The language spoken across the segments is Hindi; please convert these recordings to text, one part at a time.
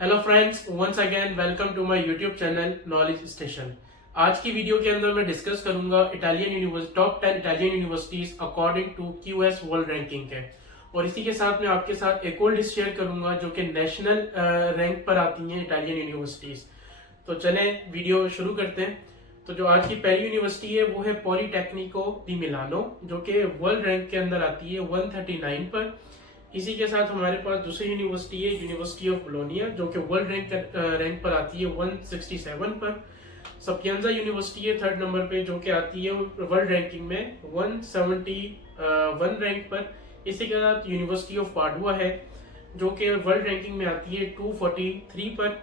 Hello friends, once again welcome to my YouTube channel knowledge station. आज की वीडियो के अंदर मैं डिस्कस करूंगा Italian university top 10 Italian universities according to QS world ranking के। और इसी के साथ मैं आपके साथ एक और लिस्ट शेयर करूंगा जो कि नेशनल रैंक पर आती हैं इटालियन यूनिवर्सिटीज। तो चलें वीडियो शुरू करते हैं। तो जो आज की पहली यूनिवर्सिटी है वो है पॉलीटेक्निको दी मिलानो, जो कि वर्ल्ड रैंक के अंदर आती है 139 पर। इसी के साथ हमारे पास दूसरी यूनिवर्सिटी है यूनिवर्सिटी ऑफ बोलोनिया, जो कि वर्ल्ड रैंक पर आती है 167 पर। सपियंजा यूनिवर्सिटी है थर्ड नंबर पे, जो कि आती है वर्ल्ड रैंकिंग में 171 रैंक पर। इसी के साथ यूनिवर्सिटी ऑफ पाडुआ है, जो कि वर्ल्ड रैंकिंग में आती है 243 पर।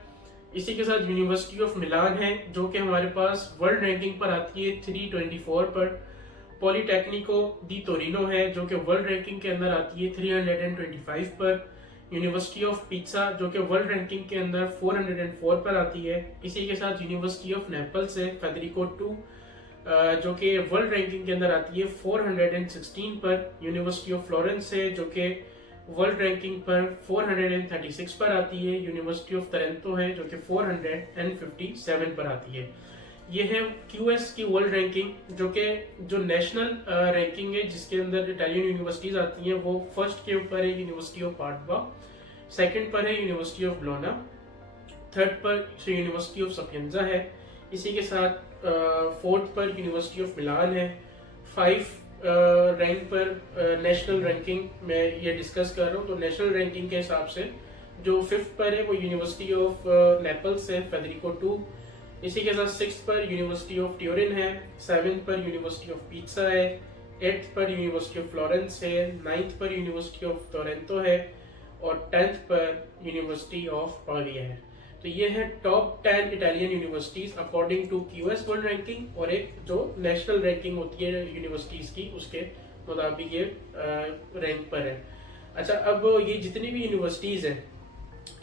इसी के साथ यूनिवर्सिटी ऑफ मिलान है, जो कि हमारे पास वर्ल्ड रैंकिंग पर आती है 324 पर। पॉलीटेक्निको दी टोरिनो है, जो कि वर्ल्ड रैंकिंग के अंदर आती है 325 पर। यूनिवर्सिटी ऑफ पिज़्ज़ा, जो कि वर्ल्ड रैंकिंग के अंदर 404 पर आती है। इसी के साथ यूनिवर्सिटी ऑफ नेपल्स है फेडरिको 2, जो कि वर्ल्ड रैंकिंग के अंदर आती है 416 पर। यूनिवर्सिटी ऑफ फ्लोरेंस है, जो कि वर्ल्ड रैंकिंग पर 436 पर आती है। यूनिवर्सिटी ऑफ टोरंटो है, जो कि 457 पर आती है। ये है क्यूएस की वर्ल्ड रैंकिंग, जो कि जो नेशनल रैंकिंग है जिसके अंदर इटालियन यूनिवर्सिटीज आती हैं। वो फर्स्ट के ऊपर है यूनिवर्सिटी ऑफ पाडुआ, सेकंड पर है यूनिवर्सिटी ऑफ बोलोना, थर्ड पर यूनिवर्सिटी ऑफ सपियंजा है। इसी के साथ फोर्थ पर यूनिवर्सिटी ऑफ मिलान है। फाइव रैंक पर नेशनल रैंकिंग में ये डिस्कस कर रहा हूँ। तो नेशनल रैंकिंग के हिसाब से जो फिफ्थ पर है वो यूनिवर्सिटी ऑफ नेपल्स है फेडरिको 2। इसी के साथ सिक्स पर यूनिवर्सिटी ऑफ ट्यूरिन है, सेवेंथ पर यूनिवर्सिटी ऑफ पिज़्ज़ा है, एट्थ पर यूनिवर्सिटी ऑफ फ्लोरेंस है, नाइन्थ पर यूनिवर्सिटी ऑफ टोरंटो है और टेंथ पर यूनिवर्सिटी ऑफ पाविया है। तो ये है top 10 Italian universities according to QS world ranking, और एक जो नेशनल रैंकिंग होती है यूनिवर्सिटीज की उसके मुताबिक ये रैंक पर है। अच्छा, अब ये जितनी भी यूनिवर्सिटीज हैं,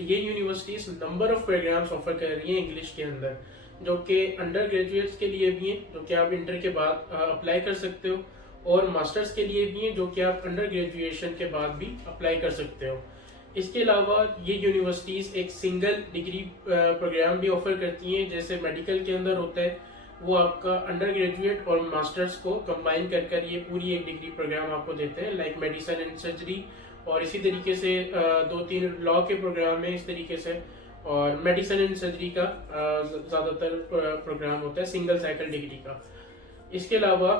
ये universities number of programmes offer कर रही हैं इंग्लिश के अंदर, जो कि अंडर ग्रेजुएट्स के लिए भी हैं, जो कि आप इंटर के बाद अप्लाई कर सकते हो, और मास्टर्स के लिए भी हैं, जो कि आप अंडर ग्रेजुएशन के बाद भी अप्लाई कर सकते हो। इसके अलावा ये यूनिवर्सिटीज एक सिंगल डिग्री प्रोग्राम भी ऑफर करती हैं, जैसे मेडिकल के अंदर होता है। वो आपका अंडर ग्रेजुएट और मास्टर्स को कंबाइन कर कर ये पूरी एक डिग्री प्रोग्राम आपको देते हैं, लाइक मेडिसिन एंड सर्जरी। और इसी तरीके से दो तीन लॉ के प्रोग्राम है इस तरीके से, और मेडिसिन एंड सर्जरी का ज्यादातर प्रोग्राम होता है सिंगल साइकिल डिग्री का। इसके अलावा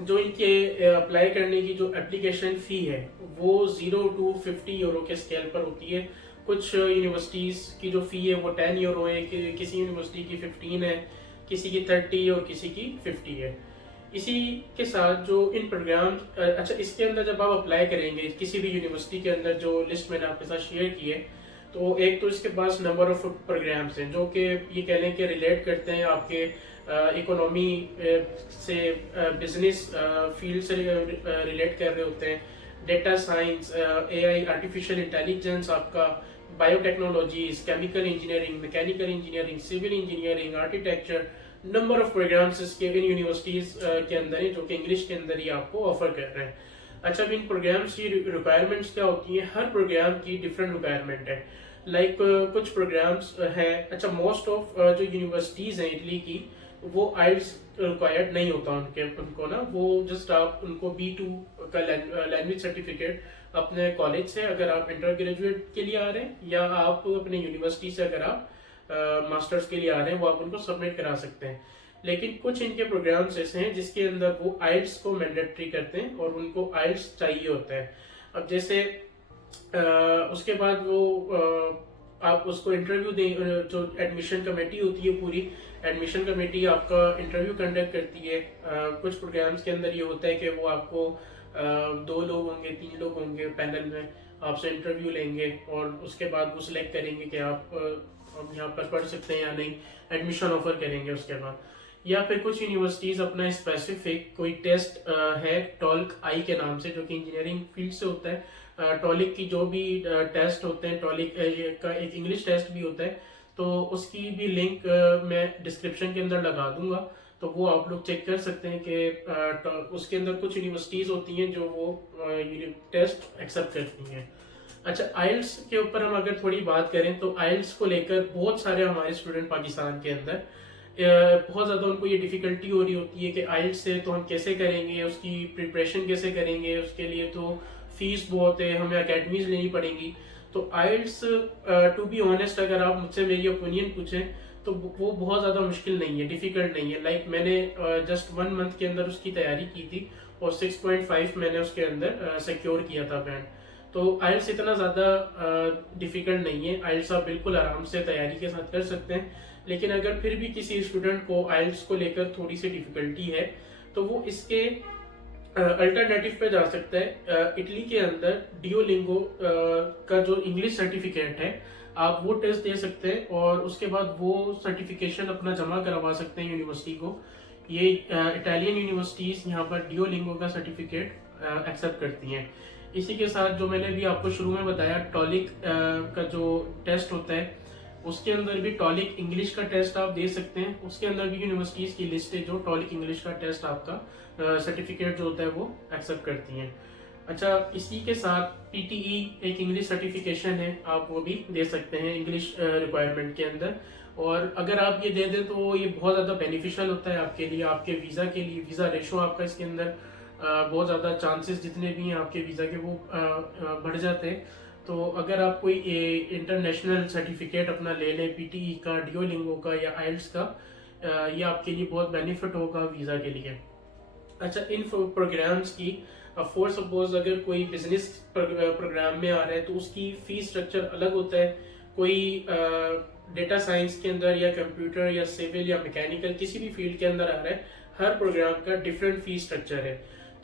जो इनके अप्लाई करने की जो एप्लीकेशन फी है वो 0 to 50 यूरो के स्केल पर होती है। कुछ यूनिवर्सिटीज की जो फी है वो 10 यूरो है, किसी यूनिवर्सिटी की 15 है, किसी की 30 और किसी की 50 है। इसी के साथ जो इन प्रोग्राम, अच्छा, इसके अंदर जब आप अप्लाई करेंगे किसी भी यूनिवर्सिटी के अंदर, जो लिस्ट मैंने आपके साथ शेयर की है, तो एक तो इसके पास नंबर ऑफ प्रोग्राम्स हैं जो कि ये कह लें कि रिलेट करते हैं आपके इकोनॉमी से, बिजनेस फील्ड से रिलेट कर रहे होते हैं। Data science, AI, artificial intelligence, आपका biotechnologies, chemical engineering, mechanical engineering, civil engineering, architecture, number of programs इसके इन यूनिवर्सिटीज के अंदर है, जो कि इंग्लिश के अंदर ही आपको ऑफर कर रहे हैं। अच्छा, अब इन प्रोग्राम्स की रिक्वायरमेंट्स क्या होती हैं? हर प्रोग्राम की डिफरेंट रिक्वायरमेंट है। लाइक कुछ प्रोग्राम्स हैं, अच्छा, मोस्ट ऑफ जो यूनिवर्सिटीज हैं इटली की, वो आइल्स रिक्वायर्ड नहीं होता उनको ना, वो जस्ट आप उनको B2 का लैंग्वेज सर्टिफिकेट अपने कॉलेज से, अगर आप इंटर ग्रेजुएट के लिए आ रहे हैं, या आप अपने यूनिवर्सिटी से अगर आप मास्टर्स के लिए आ रहे हैं, वो आप उनको सबमिट करा सकते हैं। लेकिन कुछ इनके प्रोग्राम्स ऐसे हैं जिसके अंदर वो आइल्स को मैंडेटरी करते हैं और उनको आइल्स चाहिए होता है। अब जैसे उसके बाद वो आप उसको इंटरव्यू दें, जो एडमिशन कमेटी होती है, पूरी एडमिशन कमेटी आपका इंटरव्यू कंडक्ट करती है। कुछ प्रोग्राम्स के अंदर ये होता है कि वो आपको 2 लोग होंगे, 3 लोग होंगे पैनल में, आपसे इंटरव्यू लेंगे और उसके बाद वो सिलेक्ट करेंगे कि आप यहाँ पर पढ़ सकते हैं या नहीं, एडमिशन ऑफर करेंगे उसके बाद। या फिर कुछ यूनिवर्सिटीज अपना स्पेसिफिक कोई टेस्ट है टॉल्क आई के नाम से, जो कि इंजीनियरिंग फील्ड से होता है। टॉलिक की जो भी टेस्ट होते हैं, टॉलिक का एक इंग्लिश टेस्ट भी होता है, तो उसकी भी लिंक मैं डिस्क्रिप्शन के अंदर लगा दूंगा, तो वो आप लोग चेक कर सकते हैं कि उसके अंदर कुछ यूनिवर्सिटीज होती हैं जो वो टेस्ट एक्सेप्ट करती हैं। अच्छा, आइल्स के ऊपर हम अगर थोड़ी बात करें तो आइल्स को लेकर बहुत सारे हमारे स्टूडेंट पाकिस्तान के अंदर बहुत ज़्यादा उनको ये डिफ़िकल्टी हो रही होती है कि आइल्स से तो हम कैसे करेंगे, उसकी प्रिपरेशन कैसे करेंगे, उसके लिए तो फीस बहुत है, हमें अकेडमीज लेनी पड़ेंगी। तो आइल्स, टू बी ऑनेस्ट, अगर आप मुझसे मेरी ओपिनियन पूछें तो वो बहुत ज़्यादा मुश्किल नहीं है, डिफ़िकल्ट नहीं है। लाइक मैंने जस्ट 1 मंथ के अंदर उसकी तैयारी की थी और 6.5 मैंने उसके अंदर सिक्योर किया था बैंड। तो आइल्स इतना ज़्यादा डिफ़िकल्ट नहीं है, आइल्स आप बिल्कुल आराम से तैयारी के साथ कर सकते हैं। लेकिन अगर फिर भी किसी स्टूडेंट को आइल्स को लेकर थोड़ी सी डिफ़िकल्टी है तो वो इसके अल्टरनेटिव पे जा सकता है। इटली के अंदर डियोलिंगो का जो इंग्लिश सर्टिफिकेट है, आप वो टेस्ट दे सकते हैं और उसके बाद वो सर्टिफिकेशन अपना जमा करवा सकते हैं यूनिवर्सिटी को। ये इटालियन यूनिवर्सिटीज यहाँ पर डियोलिंगो का सर्टिफिकेट एक्सेप्ट करती हैं। इसी के साथ जो मैंने भी आपको शुरू में बताया, टॉलिक का जो टेस्ट होता है, उसके अंदर भी टॉलिक इंग्लिश का टेस्ट आप दे सकते हैं। उसके अंदर भी यूनिवर्सिटीज की लिस्ट है जो टॉलिक इंग्लिश का टेस्ट आपका सर्टिफिकेट जो होता है वो एक्सेप्ट करती हैं। अच्छा, इसी के साथ पीटीई एक इंग्लिश सर्टिफिकेशन है, आप वो भी दे सकते हैं इंग्लिश रिक्वायरमेंट के अंदर। और अगर आप ये दे दें तो ये बहुत ज़्यादा बेनिफिशियल होता है आपके लिए, आपके वीज़ा के लिए। वीज़ा रेशो आपका इसके अंदर बहुत ज़्यादा चांसेस जितने भी हैं आपके वीज़ा के वो बढ़ जाते हैं। तो अगर आप कोई इंटरनेशनल सर्टिफिकेट अपना ले लें, पीटीई का, डियोलिंगो का या आइल्स का, ये आपके लिए बहुत बेनिफिट होगा वीज़ा के लिए। अच्छा, इन प्रोग्राम्स की फॉर सपोज अगर कोई बिजनेस प्रोग्राम में आ रहा है तो उसकी फीस स्ट्रक्चर अलग होता है। कोई डेटा साइंस के अंदर या कंप्यूटर या सिविल या मैकेनिकल किसी भी फील्ड के अंदर आ रहा है, हर प्रोग्राम का डिफरेंट फीस स्ट्रक्चर है।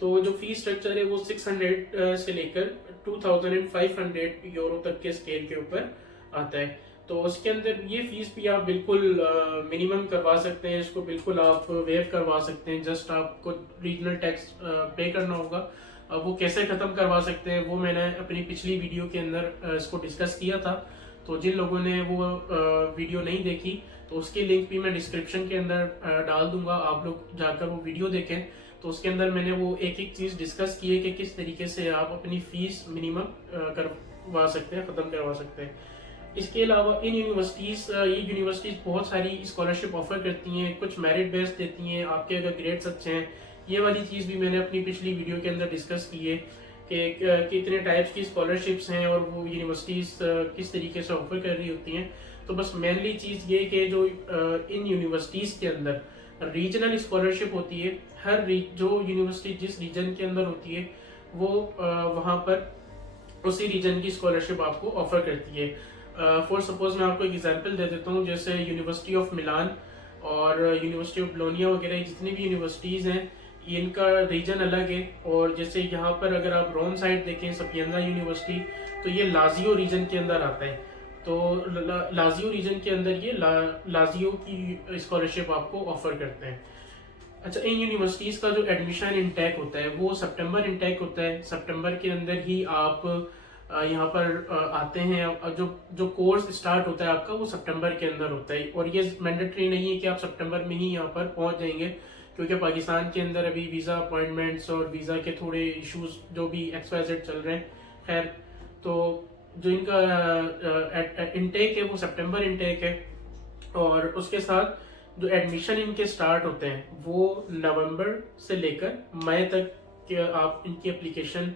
तो जो फीस स्ट्रक्चर है वो 600 से लेकर 2500 यूरो तक के स्केल के ऊपर आता है। तो उसके अंदर ये फीस भी आप बिल्कुल मिनिमम करवा सकते हैं, इसको बिल्कुल आप वेव करवा सकते हैं। जस्ट आपको रीजनल टैक्स पे करना होगा। अब वो कैसे खत्म करवा सकते हैं वो मैंने अपनी पिछली वीडियो के अंदर इसको डिस्कस किया था। तो जिन लोगों ने वो वीडियो नहीं देखी तो उसकी लिंक भी मैं डिस्क्रिप्शन के अंदर डाल दूंगा, आप लोग जाकर वो वीडियो देखें। तो उसके अंदर मैंने वो एक एक चीज डिस्कस की है कि किस तरीके से आप अपनी फीस मिनिमम करवा सकते हैं, खत्म करवा सकते हैं। इसके अलावा इन यूनिवर्सिटीज, ये यूनिवर्सिटीज बहुत सारी स्कॉलरशिप ऑफर करती हैं, कुछ मेरिट बेस्ड देती हैं, आपके अगर ग्रेड्स अच्छे हैं। ये वाली चीज़ भी मैंने अपनी पिछली वीडियो के अंदर डिस्कस की है कि कितने टाइप्स की स्कॉलरशिप्स हैं और वो यूनिवर्सिटीज किस तरीके से ऑफर कर रही होती हैं। तो बस मेनली चीज़ ये कि जो इन यूनिवर्सिटीज़ के अंदर रीजनल स्कॉलरशिप होती है, जो यूनिवर्सिटी जिस रीजन के अंदर होती है वो वहाँ पर उसी रीजन की स्कॉलरशिप आपको ऑफर करती है। फॉर सपोज मैं आपको एक एग्जांपल दे देता हूँ, जैसे यूनिवर्सिटी ऑफ मिलान और यूनिवर्सिटी ऑफ बोलोनिया वगैरह जितनी भी यूनिवर्सिटीज़ हैं, इनका रीजन अलग है। और जैसे यहाँ पर अगर आप रोम साइड देखें, सपिएंजा यूनिवर्सिटी, तो ये लाजियो रीजन के अंदर आता है। तो लाजियो रीजन के अंदर ये लाजियो की स्कॉलरशिप आपको ऑफर करते हैं। अच्छा, इन यूनिवर्सिटीज़ का जो एडमिशन इनटेक होता है वो सितंबर इनटेक होता है। सितंबर के अंदर ही आप यहाँ पर आते हैं। जो जो कोर्स स्टार्ट होता है आपका वो सितंबर के अंदर होता है। और ये मैंडेटरी नहीं है कि आप सितंबर में ही यहाँ पर पहुँच जाएंगे, क्योंकि पाकिस्तान के अंदर अभी वीज़ा अपॉइंटमेंट्स और वीज़ा के थोड़े इश्यूज जो भी XYZ चल रहे हैं। खैर, तो जो इनका इनटेक है वो सितंबर इनटेक है। और उसके साथ जो एडमिशन इनके स्टार्ट होते हैं वो नवंबर से लेकर मई तक के आप इनकी एप्लीकेशन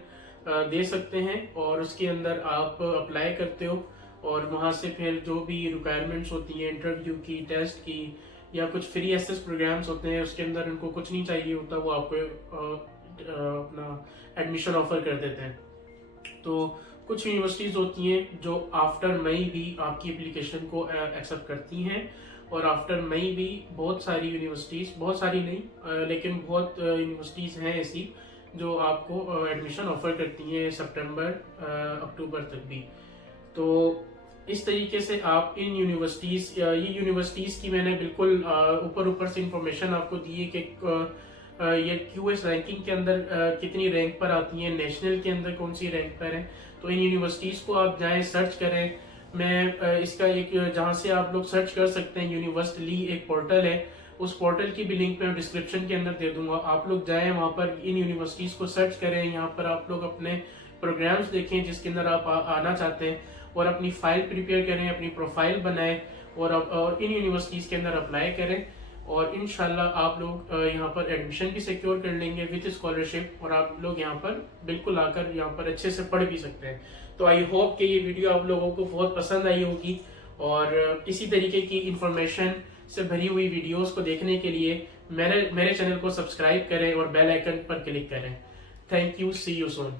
दे सकते हैं और उसके अंदर आप अप्लाई करते हो। और वहाँ से फिर जो भी रिक्वायरमेंट्स होती हैं इंटरव्यू की, टेस्ट की, या कुछ फ्री एसेस प्रोग्राम्स होते हैं, उसके अंदर उनको कुछ नहीं चाहिए होता, वो आपको अपना एडमिशन ऑफर कर देते हैं। तो कुछ यूनिवर्सिटीज़ होती हैं जो आफ्टर मई भी आपकी एप्लीकेशन को एक्सेप्ट करती हैं। और आफ्टर मई भी बहुत सारी यूनिवर्सिटीज़, बहुत सारी नहीं लेकिन बहुत यूनिवर्सिटीज़ हैं ऐसी जो आपको एडमिशन ऑफर करती हैं सितंबर अक्टूबर तक भी। तो इस तरीके से आप इन यूनिवर्सिटीज़, ये यूनिवर्सिटीज़ की मैंने बिल्कुल ऊपर ऊपर से इंफॉर्मेशन आपको दी है कि ये QS रैंकिंग के अंदर कितनी रैंक पर आती हैं, नेशनल के अंदर कौन सी रैंक पर है। तो इन यूनिवर्सिटीज़ को आप जाएं, सर्च करें। मैं इसका एक, जहाँ से आप लोग सर्च कर सकते हैं, यूनिवर्सिटी एक पोर्टल है, उस पोर्टल की भी लिंक मैं डिस्क्रिप्शन के अंदर दे दूंगा। आप लोग जाएं वहाँ पर, इन यूनिवर्सिटीज़ को सर्च करें। यहाँ पर आप लोग अपने प्रोग्राम्स देखें जिसके अंदर आप आना चाहते हैं और अपनी फाइल प्रिपेयर करें, अपनी प्रोफाइल बनाएं और इन यूनिवर्सिटीज़ के अंदर अप्लाई करें और इंशाल्लाह आप लोग यहाँ पर एडमिशन भी सिक्योर कर लेंगे विद स्कॉलरशिप और आप लोग यहाँ पर बिल्कुल आकर यहाँ पर अच्छे से पढ़ भी सकते हैं। तो आई होप कि ये वीडियो आप लोगों को बहुत पसंद आई होगी और इसी तरीके की इंफॉर्मेशन से भरी हुई वीडियोस को देखने के लिए मेरे चैनल को सब्सक्राइब करें और बेल आइकन पर क्लिक करें। Thank you, see you soon.